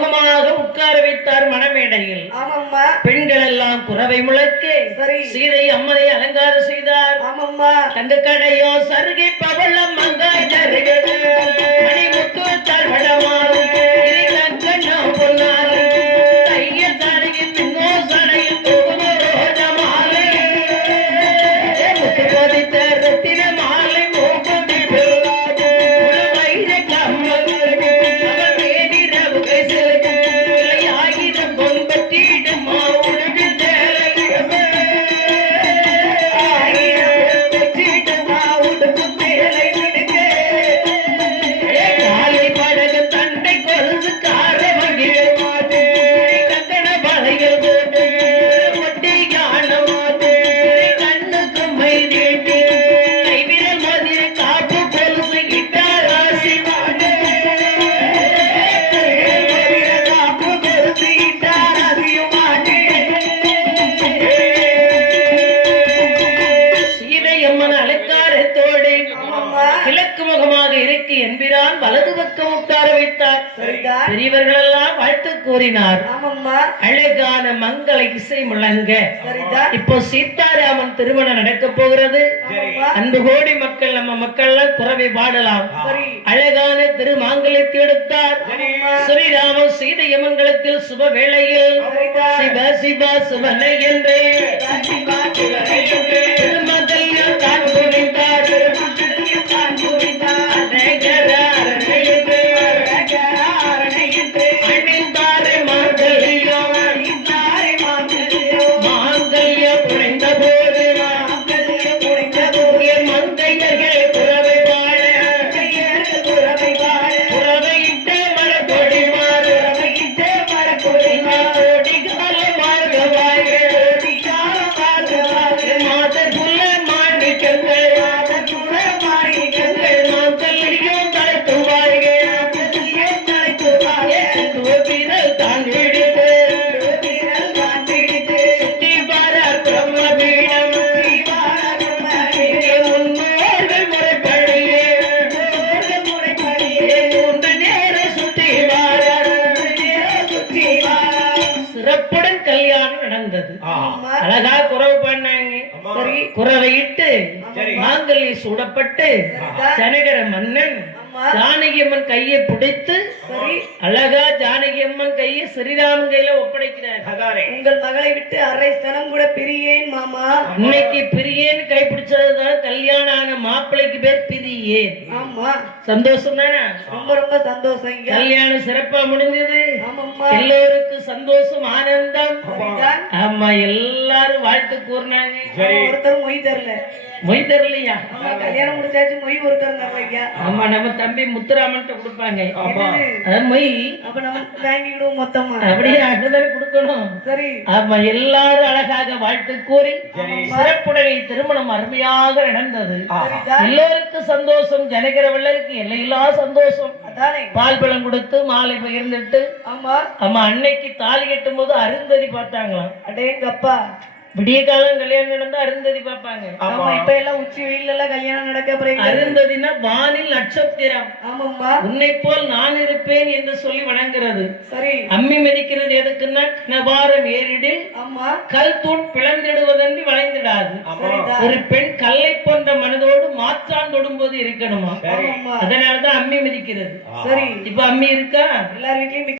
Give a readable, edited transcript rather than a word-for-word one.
முகமாக உட்கார வைத்தார் மணமேடையில். பெண்கள் எல்லாம் குறவை முழக்க சீதை அம்மனை அலங்காரம் செய்தார். கண்டு கடையோ சருகி பவளம் மங்காய் தருகிறது மணிமுத்து தர்வடமாறு பொன்னாறு கையில் தருகி பின்னோ சடையில் முத்து போதித்த ரத்தின மாலை கிழக்கு முகமாக இருக்கு என்பிரான் வலது பக்கம் உட்கார வைத்தார். பெரியவர்கள் எல்லாம் வாழ்த்து கூறினார். அழகான மங்கள இசை முழங்க இப்போ சீதாராமன் திருமணம் நடக்க போகிறது. அன்பு கோடி மக்கள் நம்ம மக்கள் குறவை பாடலாம். அழகான திருமாங்கலத்தை எடுத்தார். ஸ்ரீராமன் சீதை மங்கலத்தில் சுப வேளையில் சிவ சிவ சுவனை என்றே திருமதையில் தான் துணிந்தார். அழகா குறவு பண்ணாங்க. குறவையிட்டு மாங்கல்ய சூடப்பட்டு ஜனகர மன்னன் ஜானகி அம்மன் கையை பிடித்து அழகா ஜானகி அம்மன் கையை ஸ்ரீராமன் கையில ஒப்படைக்கிறார். உங்கள் மகளை விட்டு அரை சனம் கூட பிரியேன் மாமா. இன்னைக்கு பிரியேன் கை பிடிச்சதுதான் கல்யாணம் ஆன மாப்பிள்ளைக்கு பேர் பிரியேன். ஆமா, சந்தோஷம் தானே? ரொம்ப ரொம்ப சந்தோஷம். கல்யாணம் சிறப்பா முடிஞ்சது. எல்லோருக்கும் சந்தோஷம் ஆனந்தம். ஆமா, எல்லாரும் வாழ்த்து கூறினாங்க. ஒருத்தர் மொய் தரல. மொய் தரலையா? கல்யாணம் முடிச்சாச்சு, மொய் ஒருத்தர் தரலையா? ஆமா, நம்ம தம்பி முத்துராமன் கொடுப்பாங்க மொய். அப்ப நம்ம வாங்கிடுவோம் மொத்தமா. அப்படியே அங்கதானே கொடுக்கணும். சரி. ஆமா, எல்லாரும் அழகாக வாழ்த்து கூறி சிறப்புடனே திருமணம் அருமையாக நடந்தது. எல்லோருக்கும் சந்தோஷம். ஜனகர வள்ளலுக்கு எல்லையில்லா சந்தோஷம். பால் பழம் கொடுத்து மாலை பகிர்ந்துட்டு ஆமா அன்னைக்கு தாலி கட்டும் போது அருந்ததி பார்த்தாங்களாம். அடேங்கப்பா, விடிய காலம் கல்யாணம் நடந்தா அருந்ததி பார்ப்பாங்க. இப்ப எல்லாம் உச்சி வெயில எல்லாம் கல்யாணம் நடக்க. அருந்ததினா வானில் நட்சத்திரம். உன்னை போல் நான் இருப்பேன் என்று சொல்லி வணங்குறது. சரி. அம்மி மிதிக்கிறது எதுக்குன்னா கிணபாரம் ஏறிடில் கல் தூண் பிளந்திடுவதன்றி வளைந்திடாது. ஒரு பெண் கல்லை போன்ற மனதோடு மாற்றான் தொடும்போது இருக்கணுமா, அதனாலதான் அம்மி மிதிக்கிறது. சரி. இப்ப அம்மி இருக்கா? எல்லார் வீட்லயும்